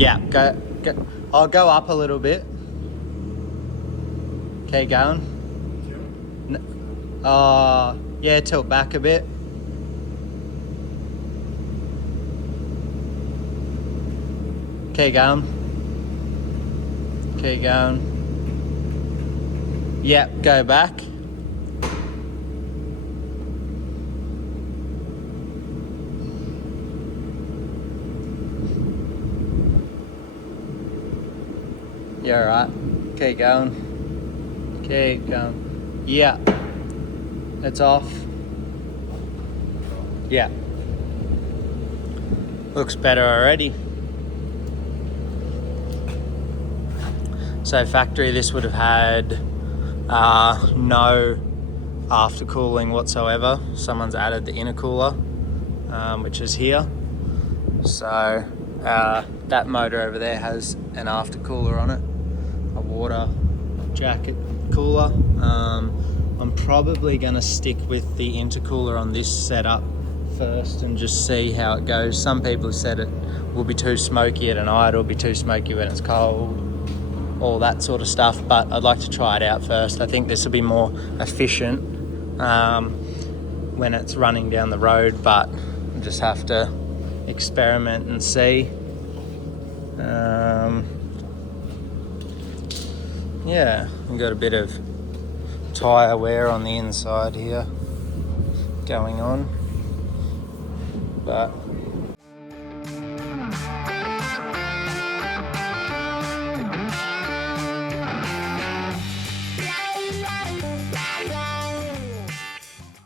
Yeah, go. I'll go up a little bit. Okay, going. Yeah, tilt back a bit. Okay, going. Okay, going. Yep, go back. Yeah, right. Okay, going. Okay, going. Yeah. It's off. Yeah. Looks better already. So factory, this would have had no aftercooling whatsoever. Someone's added the intercooler, which is here. So that motor over there has an aftercooler on it, a water jacket cooler. I'm probably going to stick with the intercooler on this setup first and just see how it goes. Some people have said it will be too smoky at night, it'll be too smoky when it's cold, all that sort of stuff, but I'd like to try it out first. I think this will be more efficient when it's running down the road, but I just have to experiment and see. Yeah, we've got a bit of tyre wear on the inside here going on, but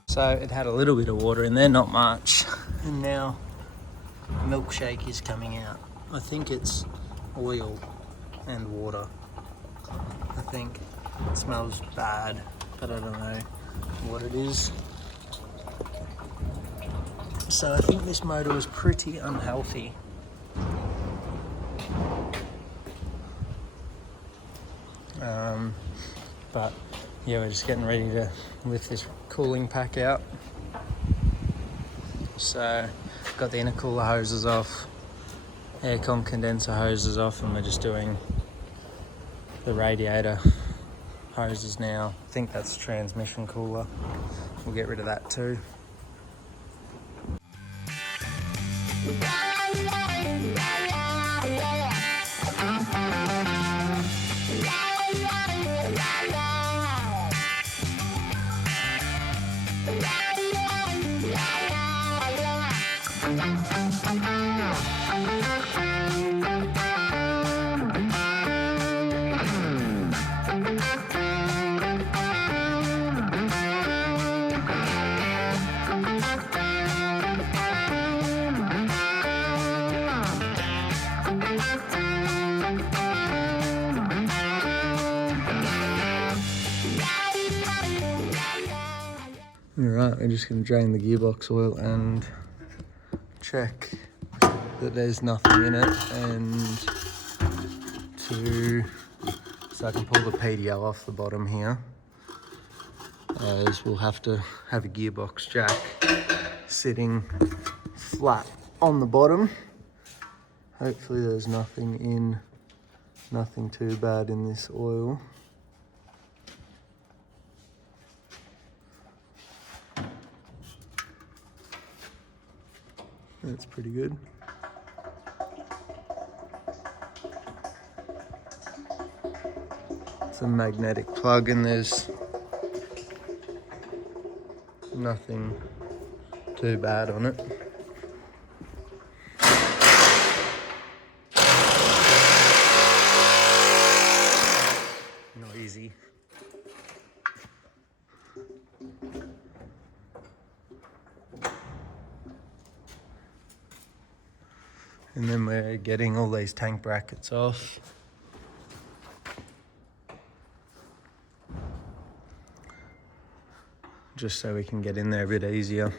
so it had a little bit of water in there, not much, and now milkshake is coming out. I think it's oil and water. I think it smells bad, but I don't know what it is. So I think this motor was pretty unhealthy. But yeah, we're just getting ready to lift this cooling pack out. So got the intercooler hoses off, aircon condenser hoses off, and we're just doing the radiator hoses now. I think that's transmission cooler. We'll get rid of that too. Alright, we're just going to drain the gearbox oil and check that there's nothing in it, and so I can pull the PDL off the bottom here, as we'll have to have a gearbox jack sitting flat on the bottom. Hopefully there's nothing too bad in this oil. That's pretty good. It's a magnetic plug and there's nothing too bad on it. Not easy. And then we're getting all these tank brackets off. Just so we can get in there a bit easier.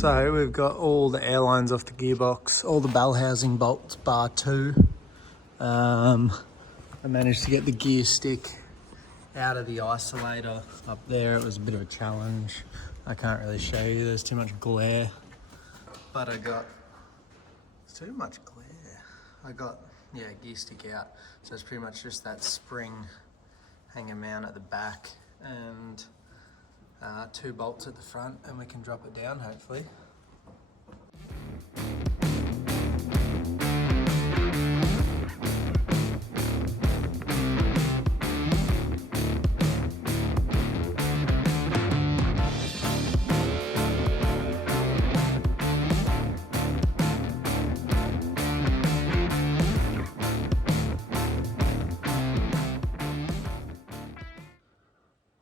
So we've got all the airlines off the gearbox, all the bell housing bolts bar 2. I managed to get the gear stick out of the isolator up there. It was a bit of a challenge. I can't really show you, there's too much glare. But I got, too much glare. I got, gear stick out. So it's pretty much just that spring hanging mount at the back and 2 bolts at the front, and we can drop it down hopefully.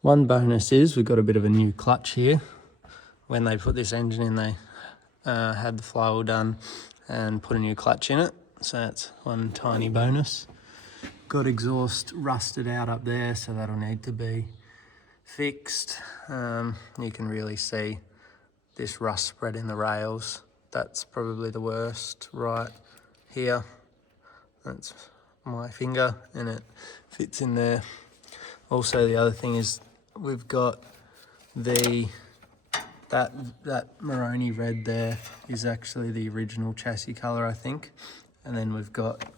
One bonus is we've got a bit of a new clutch here. When they put this engine in, they had the flywheel done and put a new clutch in it. So that's one tiny bonus. Got exhaust rusted out up there, so that'll need to be fixed. You can really see this rust spread in the rails. That's probably the worst right here. That's my finger and it fits in there. Also, the other thing is we've got that maroony red there is actually the original chassis color, I think. And then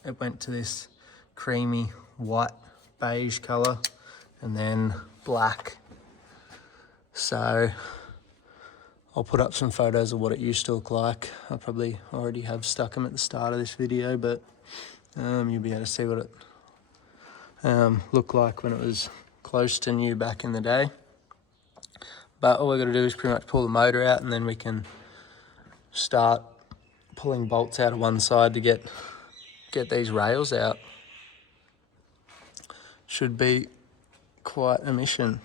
it went to this creamy white beige color and then black. So I'll put up some photos of what it used to look like. I probably already have stuck them at the start of this video, but you'll be able to see what it looked like when it was close to new back in the day. But all we've got to do is pretty much pull the motor out, and then we can start pulling bolts out of one side to get these rails out. Should be quite a mission,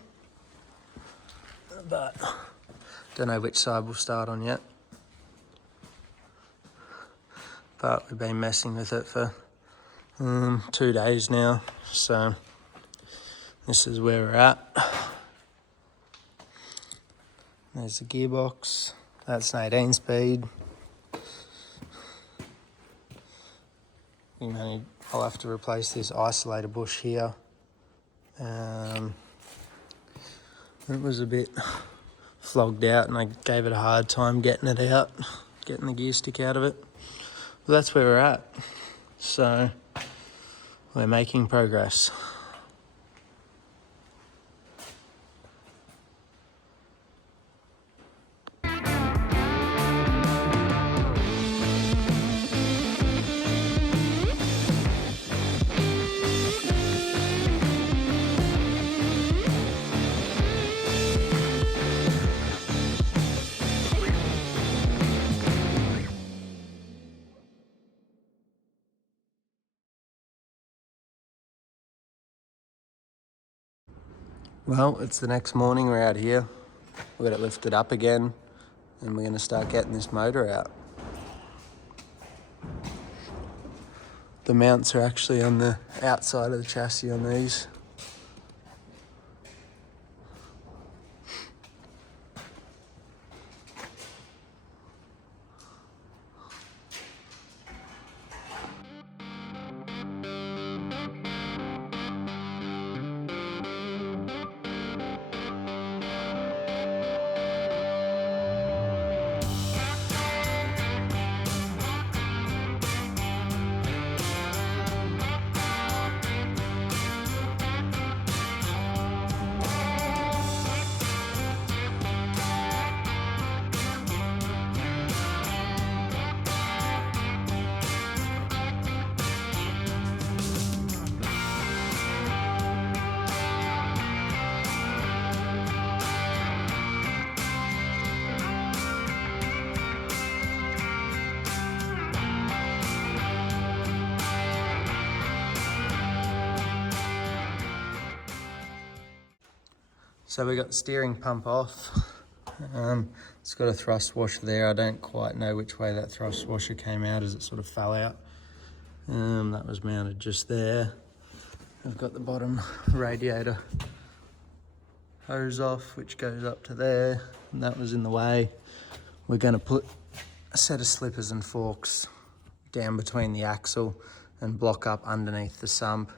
but don't know which side we'll start on yet. But we've been messing with it for 2 days now, so this is where we're at. There's the gearbox. That's an 18-speed. I'll have to replace this isolator bush here. It was a bit flogged out and I gave it a hard time getting it out, getting the gear stick out of it. But that's where we're at. So we're making progress. Well, it's the next morning, we're out here. We've got it lifted up again and we're going to start getting this motor out. The mounts are actually on the outside of the chassis on these. So we got the steering pump off. It's got a thrust washer there. I don't quite know which way that thrust washer came out as it sort of fell out. That was mounted just there. I've got the bottom radiator hose off, which goes up to there, and that was in the way. we're going to put a set of slippers and forks down between the axle and block up underneath the sump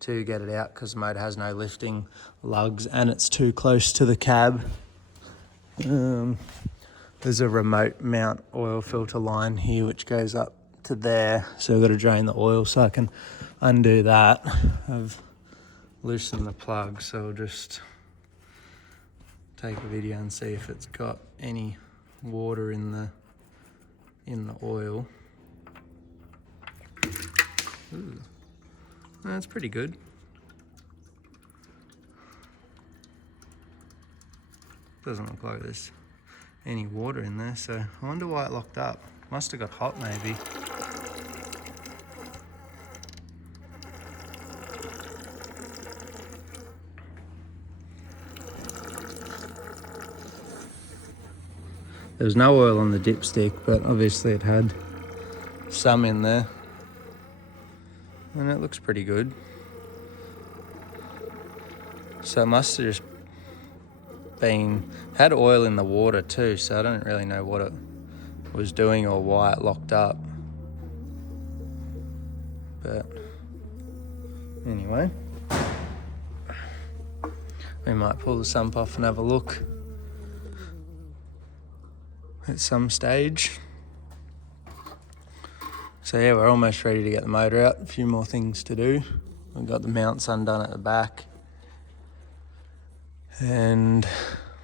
to get it out, because the motor has no lifting lugs and it's too close to the cab. There's a remote mount oil filter line here which goes up to there, so I've got to drain the oil so I can undo that. I've loosened the plug, so I'll just take a video and see if it's got any water in the oil. Ooh. That's pretty good. Doesn't look like there's any water in there, so I wonder why it locked up. Must have got hot maybe. There was no oil on the dipstick, but obviously it had some in there. And it looks pretty good. So it must have just had oil in the water too, so I don't really know what it was doing or why it locked up. But anyway, we might pull the sump off and have a look at some stage. So yeah, we're almost ready to get the motor out. A few more things to do. We've got the mounts undone at the back. And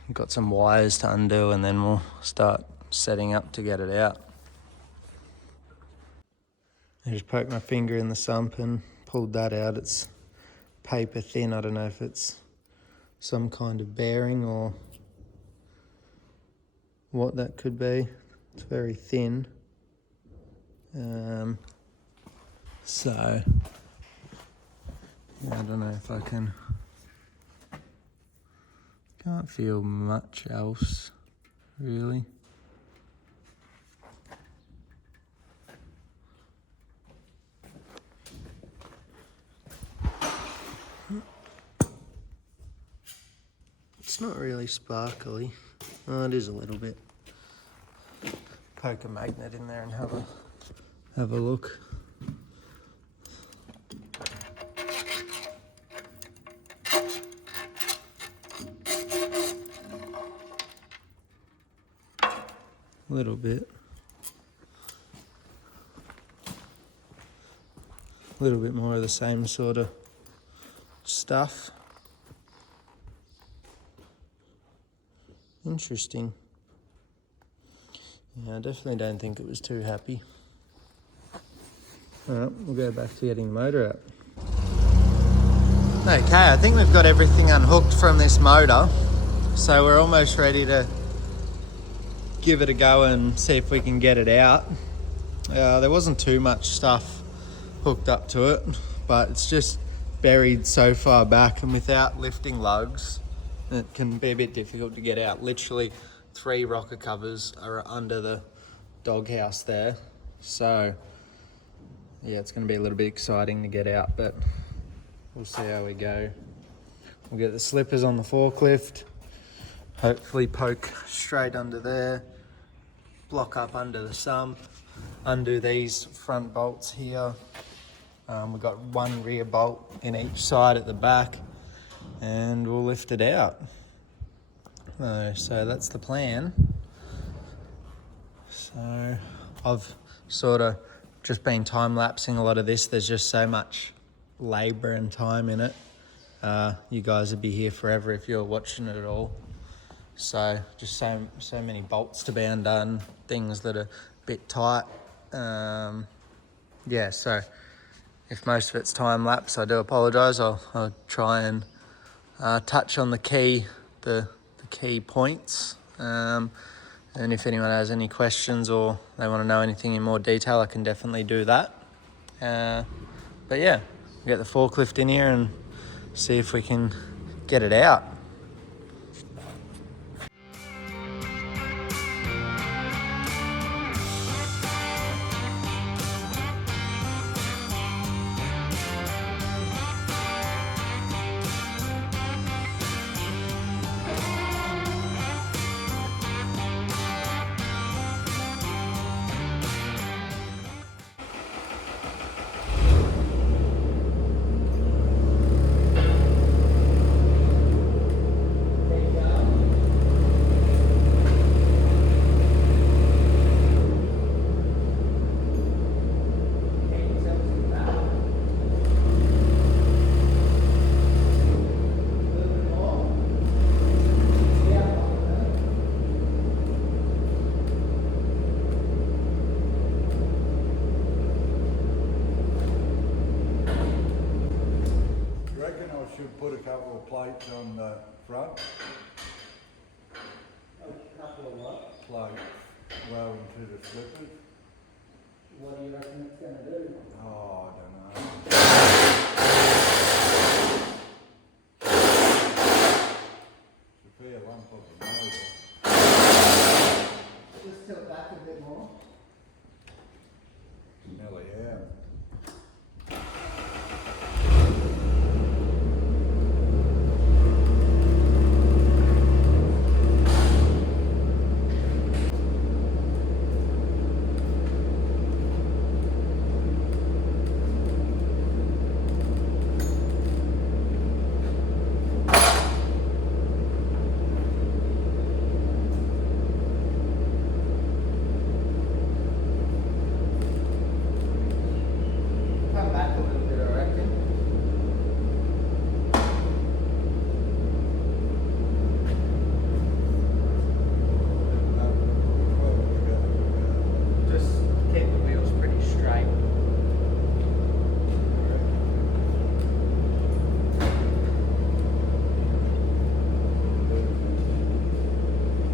we've got some wires to undo, and then we'll start setting up to get it out. I just poked my finger in the sump and pulled that out. It's paper thin. I don't know if it's some kind of bearing or what that could be. It's very thin. So yeah, I don't know if I can't feel much else really. It's not really sparkly. Oh, it is a little bit. Poke a magnet in there and have a look. A little bit. A little bit more of the same sort of stuff. Interesting. Yeah, I definitely don't think it was too happy. Alright, we'll go back to getting the motor out. Okay, I think we've got everything unhooked from this motor. So we're almost ready to give it a go and see if we can get it out. There wasn't too much stuff hooked up to it, but it's just buried so far back, and without lifting lugs, it can be a bit difficult to get out. Literally 3 rocker covers are under the doghouse there. So yeah, it's going to be a little bit exciting to get out, but we'll see how we go. We'll get the slippers on the forklift, hopefully poke straight under there, block up under the sump, undo these front bolts here. We've got 1 rear bolt in each side at the back, and we'll lift it out. So that's the plan. So I've sort of just been time-lapsing a lot of this. There's just so much labour and time in it. You guys would be here forever if you're watching it at all. So just so many bolts to be undone, things that are a bit tight. Yeah, so if most of it's time-lapse, I do apologise. I'll try and touch on the key points. And if anyone has any questions or they want to know anything in more detail, I can definitely do that. But yeah, we'll get the forklift in here and see if we can get it out. put a couple of plates on the front. A couple of what? Plates welding to the slippers. What do you reckon it's going to do? Oh, I don't know. Sophia lump of the motor. Just tilt back a bit more. Nearly am. Come back a little bit, I reckon. Just keep the wheels pretty straight.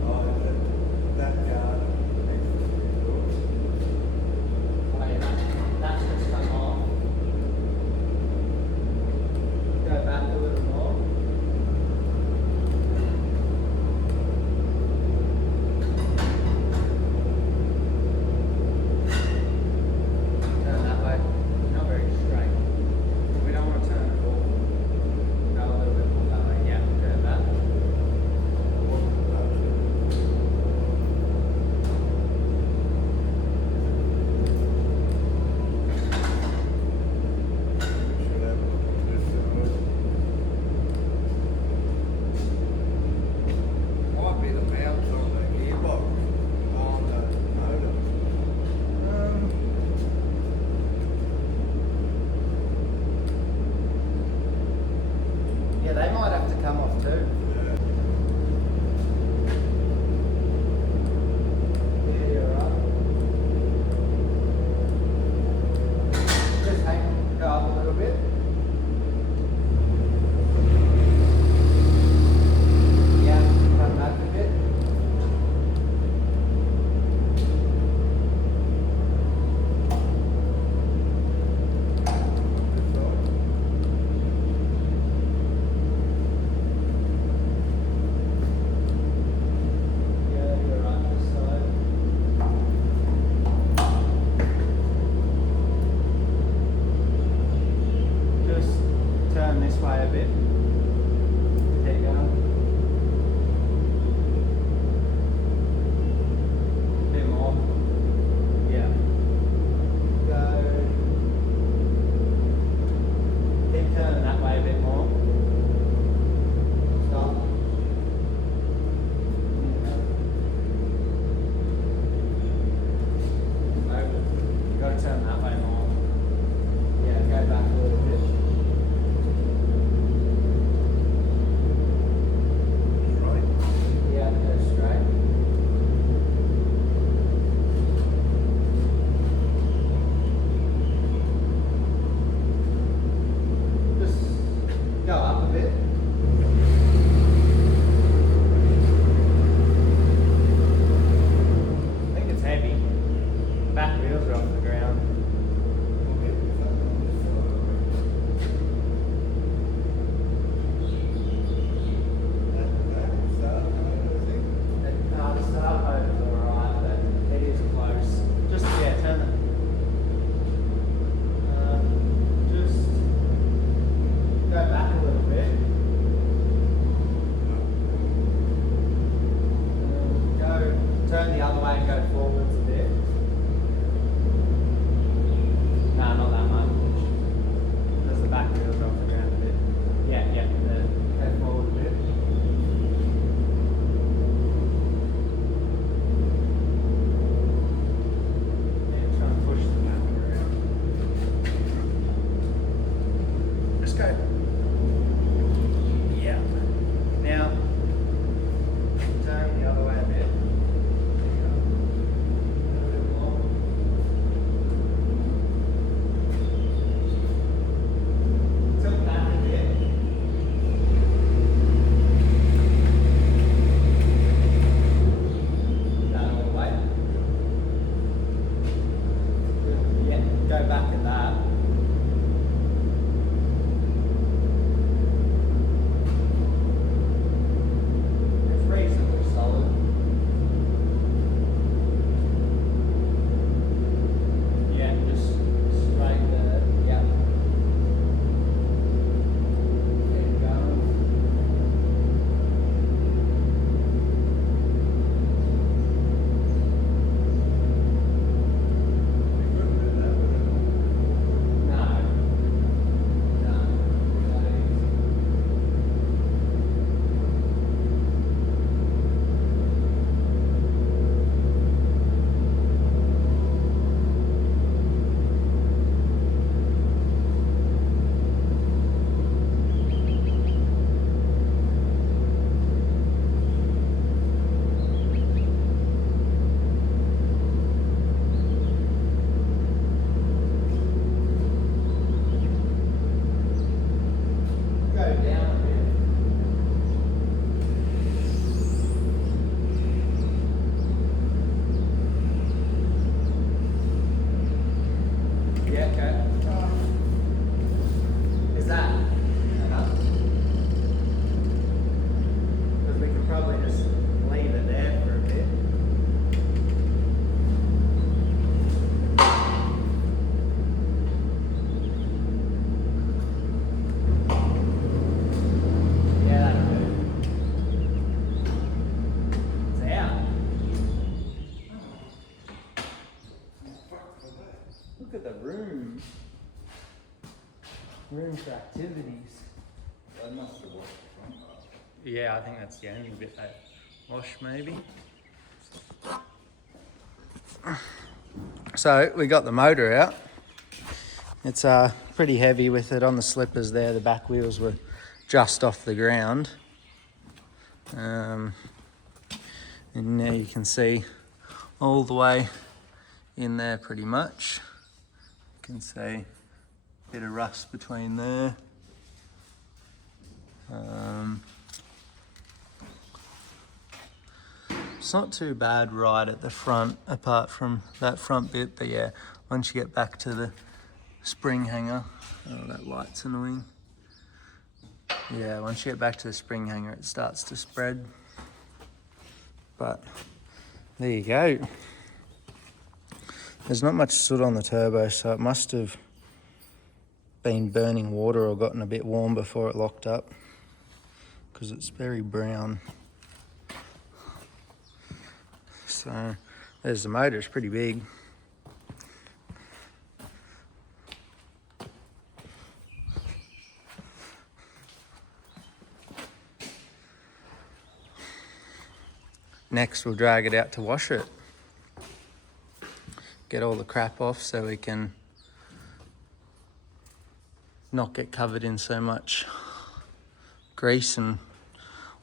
Oh, yeah, that's just come off. Go back a little more. Turn that way. Not very straight. We don't want to turn it all. Go a little bit more that way. Yeah, go back. Might be the mounts on the gearbox on the motor. Yeah, they might have to come off too. Yeah. Yeah, you're right. Just hang, go up a little bit. Yeah, come back a bit. Yeah, you're right this side. Just turn this way a bit. There you go. Bit more. Yeah. Go. Keep turning that way a bit more. Stop. No. Got to turn that way more. Yeah, go back a little bit. Right. Yeah, go straight. Just go up a bit. I think it's heavy. Back wheels are off the ground. go back at that. It's reasonably solid. Yeah, just straight there. Yeah. Keep going. You couldn't do that with it. No. No. That is. Go down a bit. Yeah, okay. Is that enough? Because we could probably just leave it there for a bit. Yeah, that'll do. It's out. Fuck for that. Look at the room. Room for activities. They must have washed the front part. Yeah, I think that's the only bit they wash maybe. So we got the motor out. It's pretty heavy with it on the slippers there. The back wheels were just off the ground. And now you can see all the way in there pretty much. You can see a bit of rust between there. It's not too bad right at the front, apart from that front bit, but yeah, once you get back to the spring hanger, oh, that light's annoying. Yeah, once you get back to the spring hanger, it starts to spread. But there you go. There's not much soot on the turbo, so it must have been burning water or gotten a bit warm before it locked up, because it's very brown. So there's the motor, it's pretty big. Next we'll drag it out to wash it. Get all the crap off so we can not get covered in so much grease and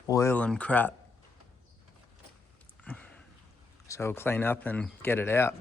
oil and crap. So we'll clean up and get it out.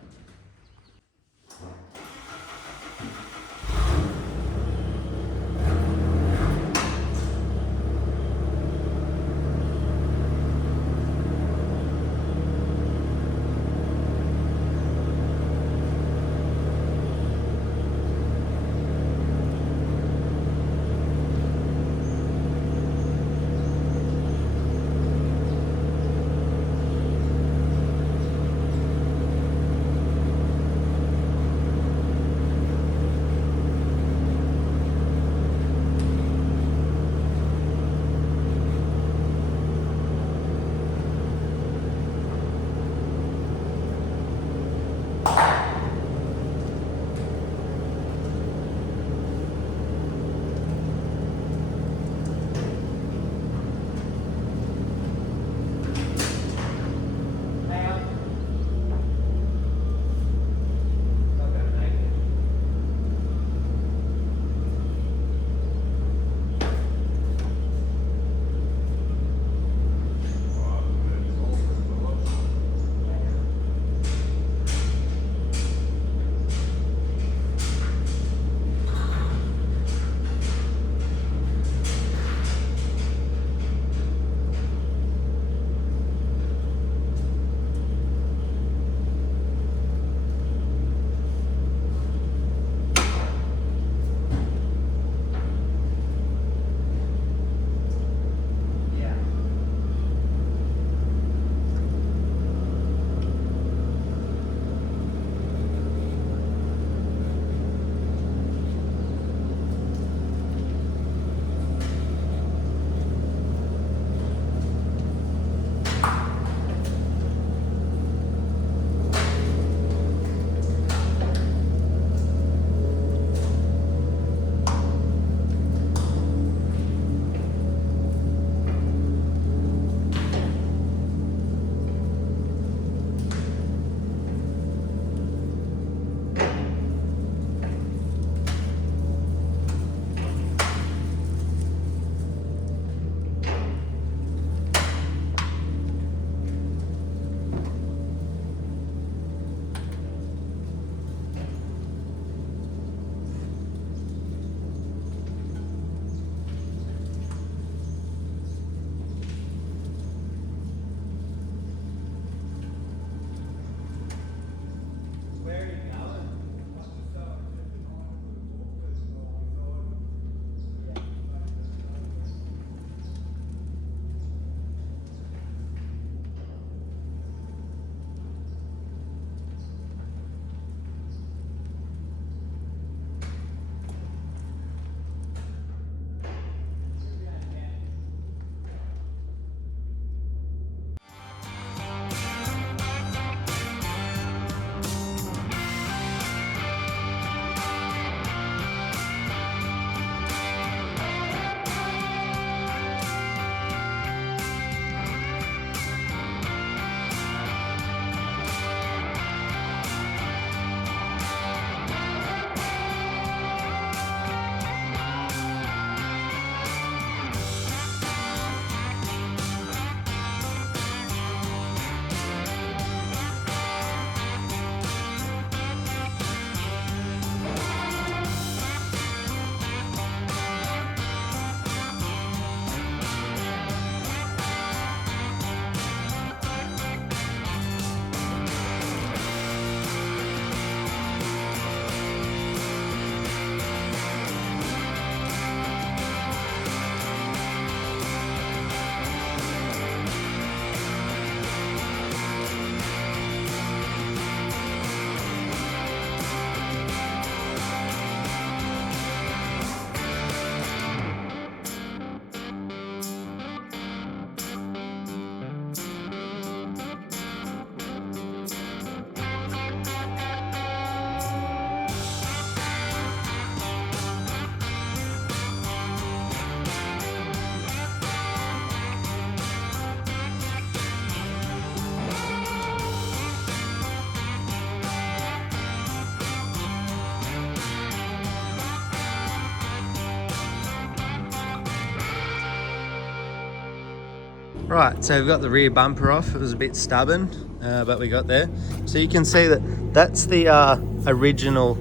Right, so we've got the rear bumper off. It was a bit stubborn, but we got there. So you can see that that's the original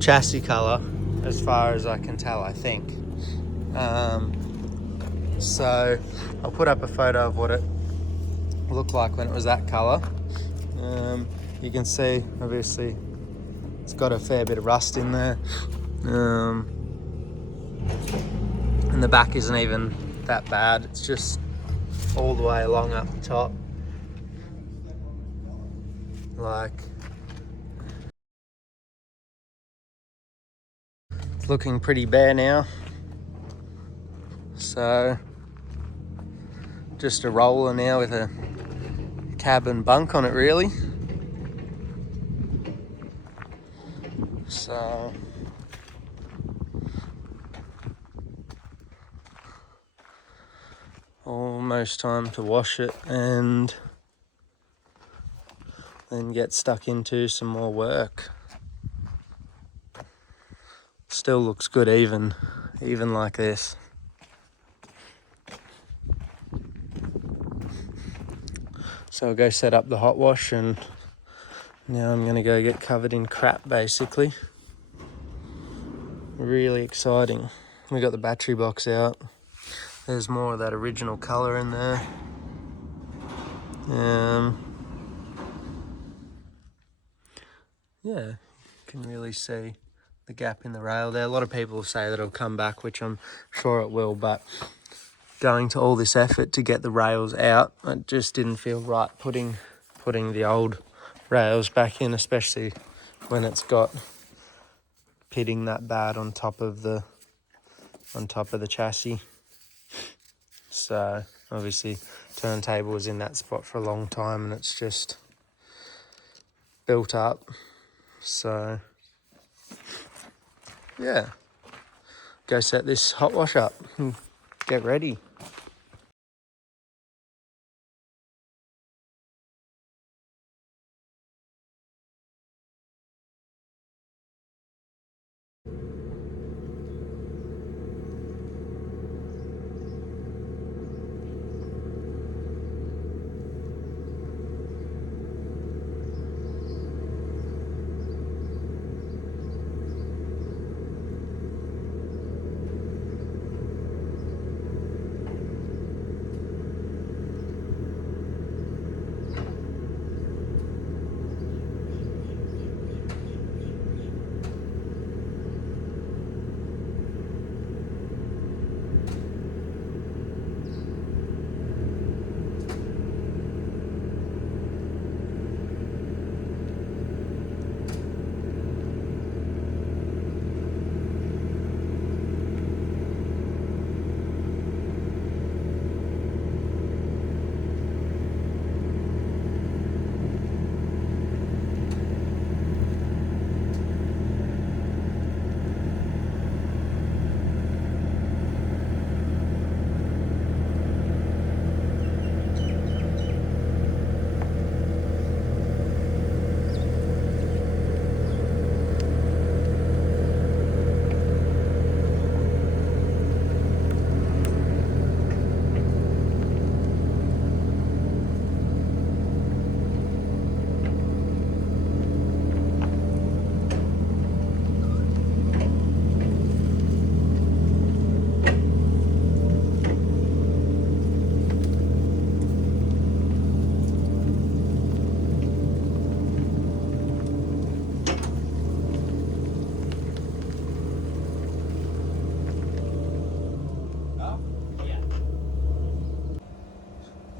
chassis colour, as far as I can tell, I think. So I'll put up a photo of what it looked like when it was that colour. You can see, obviously, it's got a fair bit of rust in there. And the back isn't even that bad. It's just all the way along up the top. Like, it's looking pretty bare now. So, just a roller now with a cabin bunk on it, really. So, almost time to wash it and then get stuck into some more work. Still looks good even like this. So I'll go set up the hot wash, and now I'm gonna go get covered in crap, basically. Really exciting. We got the battery box out. There's more of that original colour in there. Yeah, you can really see the gap in the rail there. A lot of people say that it'll come back, which I'm sure it will, but going to all this effort to get the rails out, it just didn't feel right putting the old rails back in, especially when it's got pitting that bad on top of the chassis. So obviously turntable was in that spot for a long time and it's just built up. So yeah, go set this hot wash up and get ready.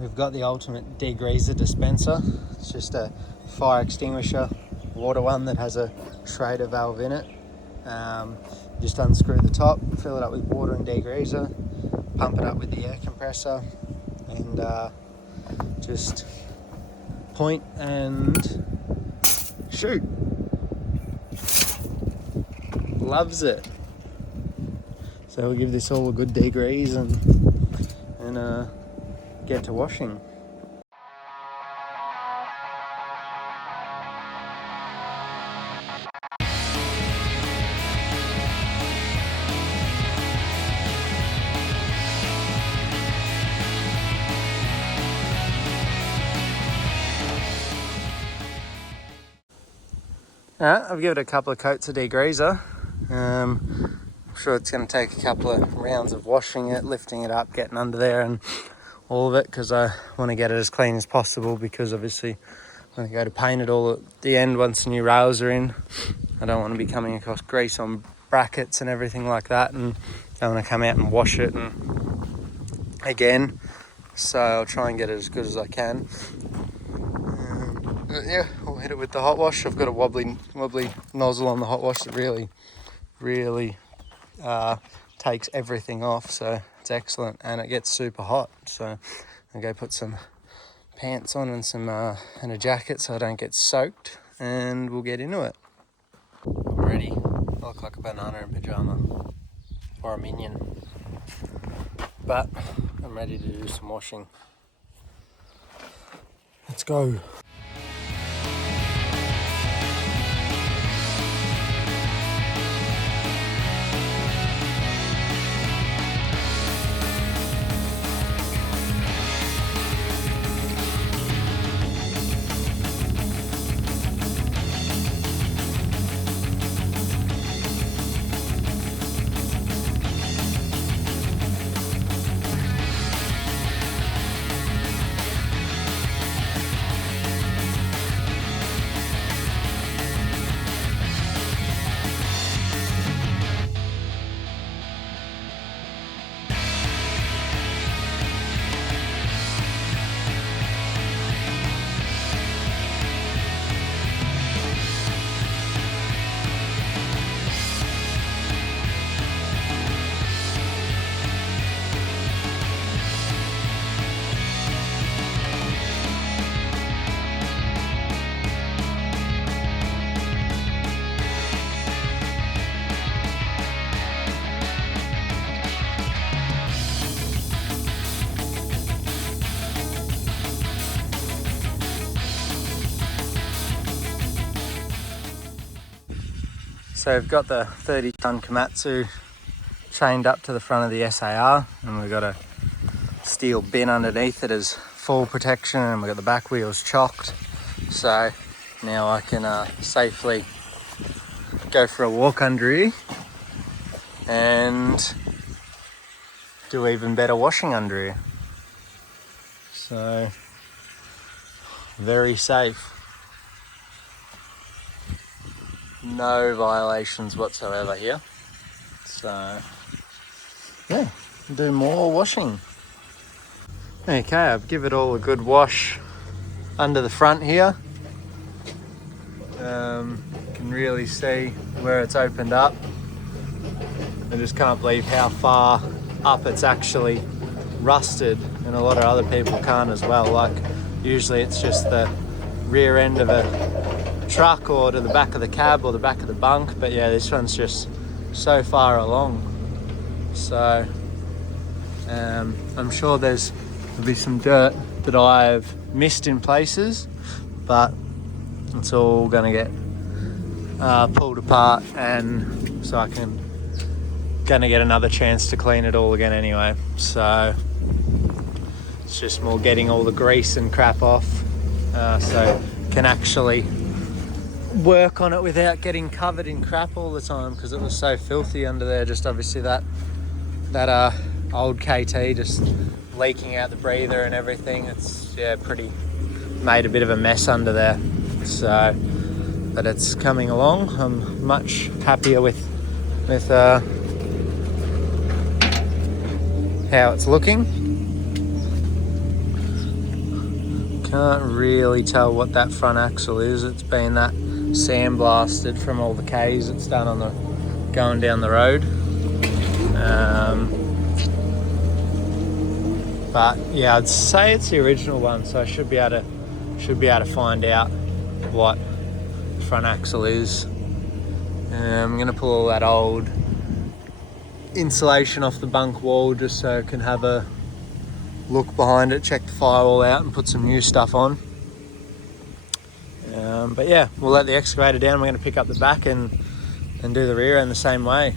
We've got the ultimate degreaser dispenser. It's just a fire extinguisher, water one that has a Schrader valve in it. Just unscrew the top, fill it up with water and degreaser, pump it up with the air compressor, and just point and shoot. Loves it. So we'll give this all a good degrease and get to washing. Alright, I've given it a couple of coats of degreaser. I'm sure it's going to take a couple of rounds of washing it, lifting it up, getting under there and all of it, because I want to get it as clean as possible, because obviously when I go to paint it all at the end once the new rails are in, I don't want to be coming across grease on brackets and everything like that, and I want to come out and wash it and again, so I'll try and get it as good as I can. Yeah, I'll hit it with the hot wash. I've got a wobbly nozzle on the hot wash that really takes everything off, so it's excellent, and it gets super hot. So I'll go put some pants on and and a jacket so I don't get soaked, and we'll get into it. I'm ready. I look like a banana in pyjama or a minion, but I'm ready to do some washing. Let's go. So we've got the 30-ton Komatsu chained up to the front of the SAR, and we've got a steel bin underneath it as fall protection, and we've got the back wheels chocked. So now I can safely go for a walk under here and do even better washing under here. So very safe. No violations whatsoever here. So yeah, do more washing. Okay, I've given it all a good wash under the front here. You can really see where it's opened up. I just can't believe how far up it's actually rusted, and a lot of other people can't as well. Like usually it's just the rear end of a truck or to the back of the cab or the back of the bunk, but yeah, this one's just so far along. So I'm sure there'll be some dirt that I've missed in places, but it's all gonna get pulled apart, and so gonna get another chance to clean it all again anyway. So it's just more getting all the grease and crap off, so can actually work on it without getting covered in crap all the time, because it was so filthy under there. Just obviously that old KT just leaking out the breather and everything. It's pretty made a bit of a mess under there. So, but it's coming along. I'm much happier with how it's looking. Can't really tell what that front axle is. It's been that sandblasted from all the K's it's done on the going down the road. But yeah, I'd say it's the original one, so I should be able to find out what the front axle is. I'm gonna pull all that old insulation off the bunk wall just so I can have a look behind it, check the firewall out and put some new stuff on. But yeah, we'll let the excavator down. We're going to pick up the back and do the rear end the same way.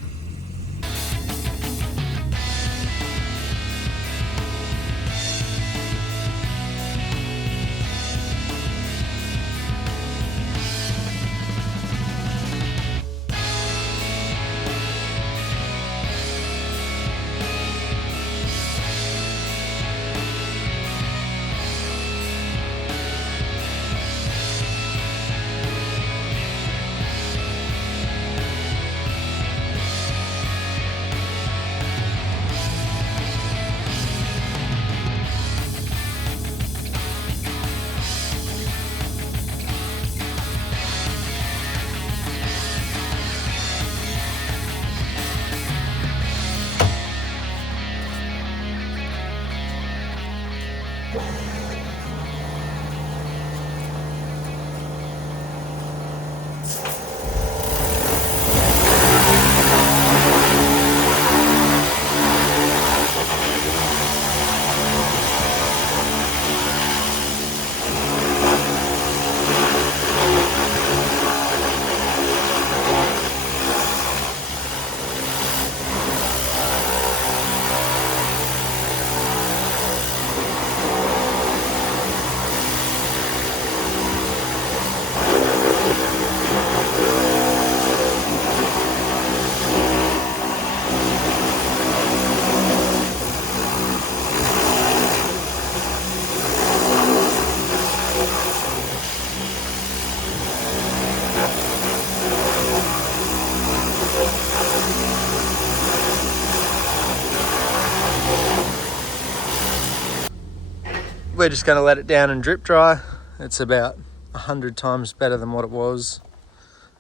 we're just going to let it down and drip dry. It's about 100 times better than what it was.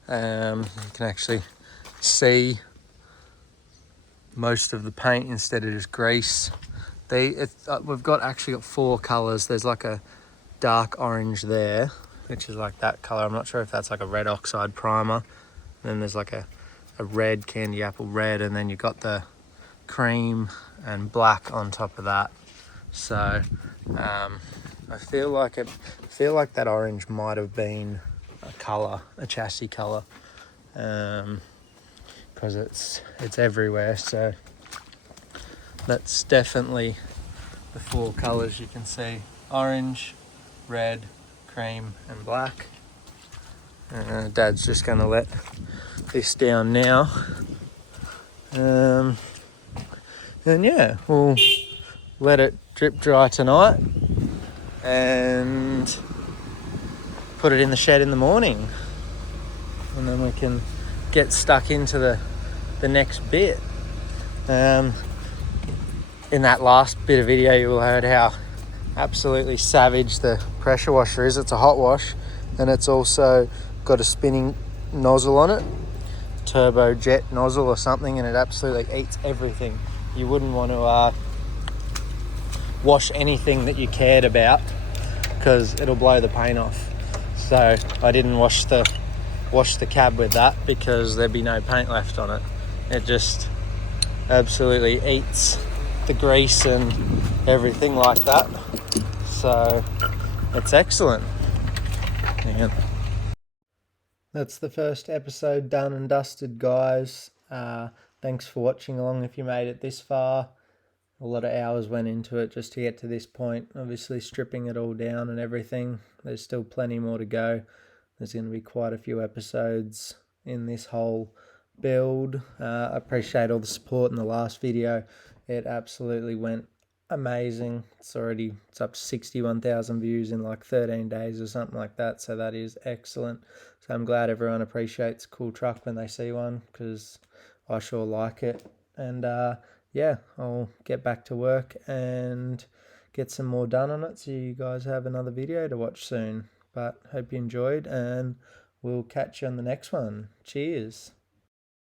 You can actually see most of the paint instead of just grease. We've actually got 4 colours. There's like a dark orange there, which is like that colour. I'm not sure if that's like a red oxide primer. Then there's like a red, candy apple red, and then you've got the cream and black on top of that. So I feel like that orange might have been a chassis colour, because it's everywhere. So that's definitely the 4 colours you can see: orange, red, cream and black. Dad's just going to let this down now, and yeah, we'll let it drip dry tonight and put it in the shed in the morning, and then we can get stuck into the next bit. In that last bit of video, you will heard how absolutely savage the pressure washer is. It's a hot wash, and it's also got a spinning nozzle on it, turbo jet nozzle or something, and it absolutely eats everything. You wouldn't want to wash anything that you cared about, because it'll blow the paint off. So I didn't wash the cab with that, because there'd be no paint left on it. It just absolutely eats the grease and everything like that. So it's excellent. Yeah. That's the first episode done and dusted, guys. Thanks for watching along if you made it this far. A lot of hours went into it just to get to this point. Obviously stripping it all down and everything. There's still plenty more to go. There's going to be quite a few episodes in this whole build. I appreciate all the support in the last video. It absolutely went amazing. It's up to 61,000 views in like 13 days or something like that. So that is excellent. So I'm glad everyone appreciates a cool truck when they see one, because I sure like it. And yeah, I'll get back to work and get some more done on it, so you guys have another video to watch soon. But hope you enjoyed, and we'll catch you on the next one. Cheers.